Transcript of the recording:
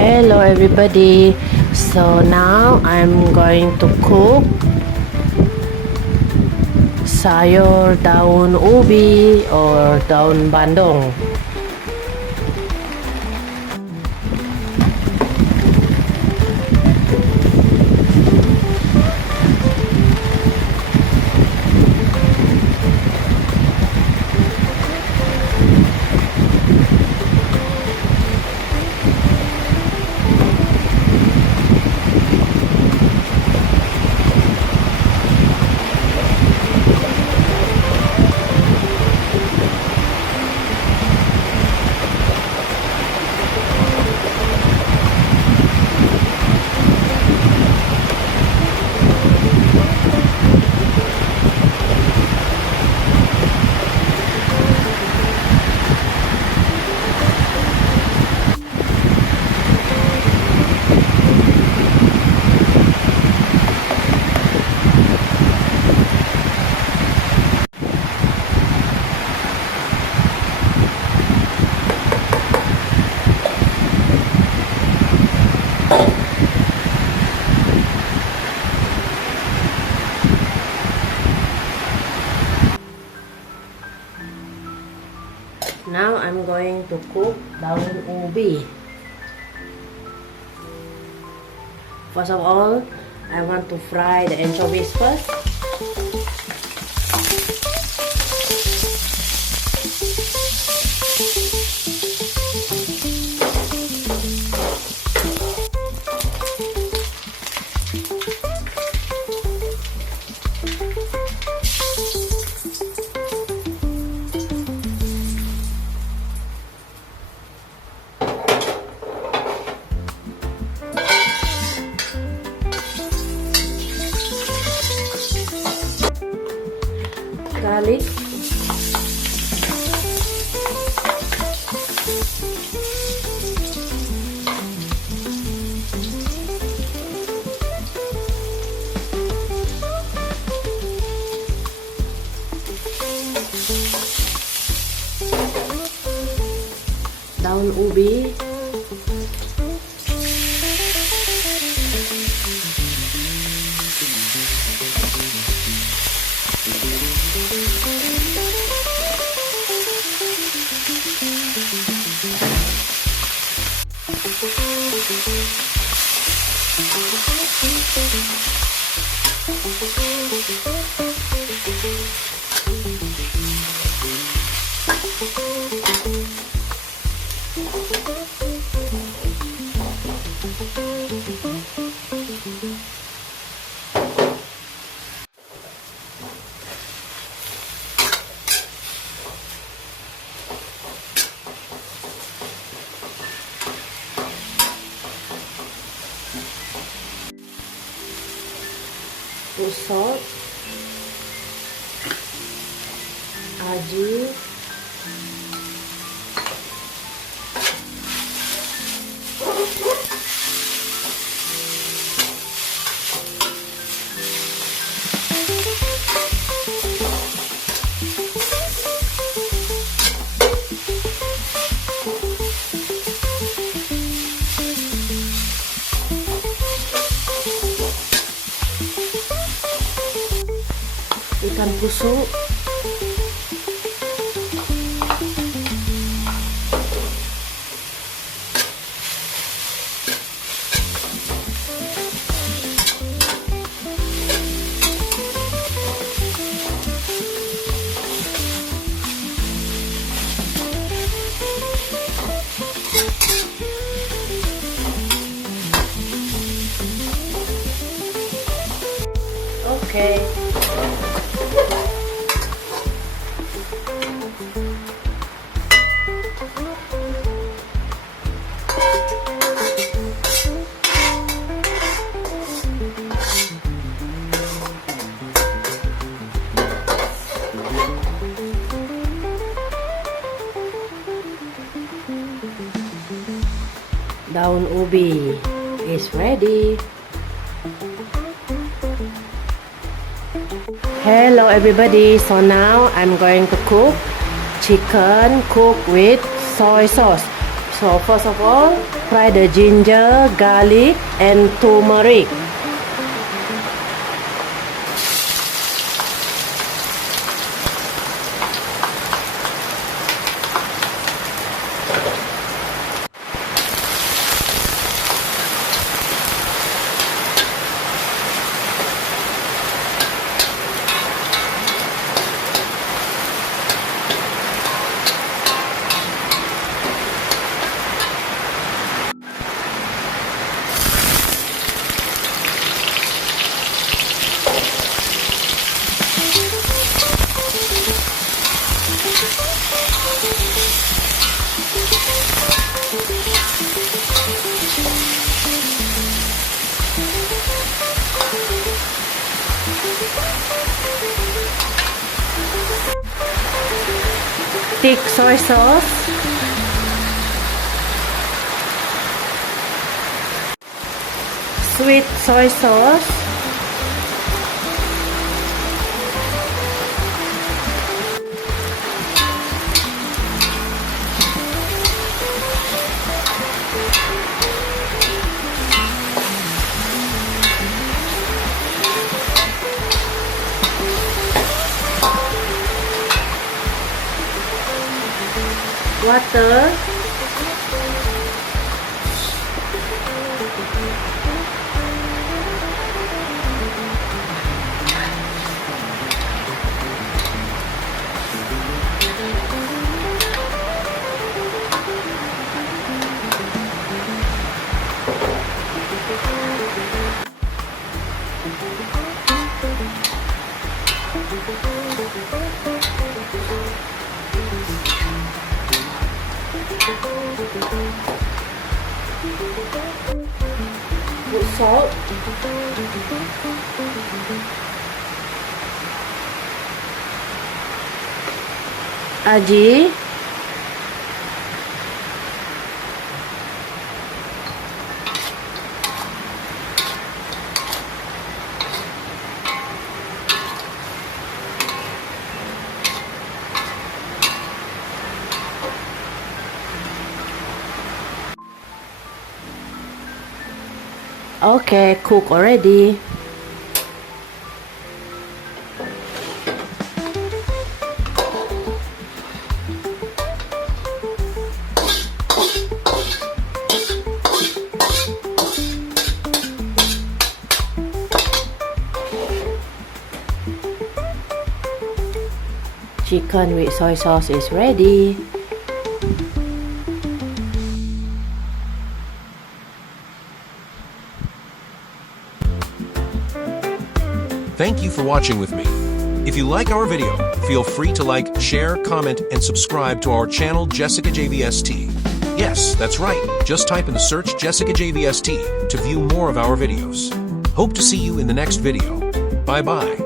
Hello everybody, so now I'm going to cook sayur daun ubi or daun bandung. Now I'm going to cook daun ubi. First of all, I want to fry the anchovies first. Garlic, daun ubi, salt, aji, ikan busuk, okay. Daun ubi is ready. Hello everybody, so now I'm going to cook chicken cooked with soy sauce. So first of all, apply the ginger, garlic, and turmeric. Thick soy sauce, sweet soy sauce, water, put salt, aji, okay, cook already. Chicken with soy sauce is ready. Thank you for watching with me. If you like our video, feel free to like, share, comment, and subscribe to our channel Jessicajvst. Yes, that's right. Just type in the search Jessicajvst to view more of our videos. Hope to see you in the next video. Bye bye.